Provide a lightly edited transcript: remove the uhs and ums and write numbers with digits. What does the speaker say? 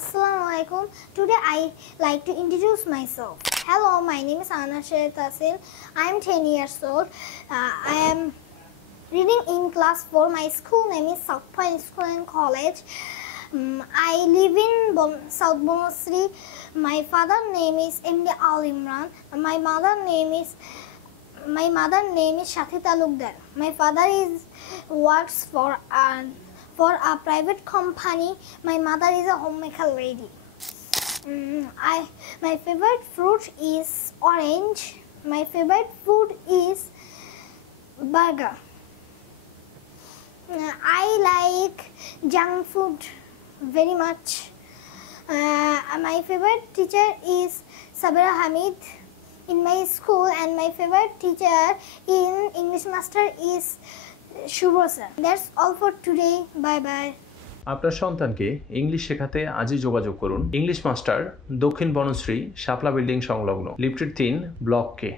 Assalamualaikum. Today I like to introduce myself. Hello, my name is Ana Sher Tasin. I am 10 years old. I am reading in class 4. My school name is South Point School and College. I live in South Bonasri. My father name is MD Al Imran. My mother name is Shathi Talukdar. My father works for a private company. My mother is a homemaker lady. My favorite fruit is orange. My favorite food is burger. I like junk food very much. My favorite teacher is Sabira Hamid in my school, and my favorite teacher in English master is Shubho sir. That's all for today. Bye bye. আপনার সন্তানকে English শেখাতে আজই যোগাযোগ করুন English master, দক্ষিণ বনশ্রী, শাপলা building সংলগ্ন, lifted 3, block কে।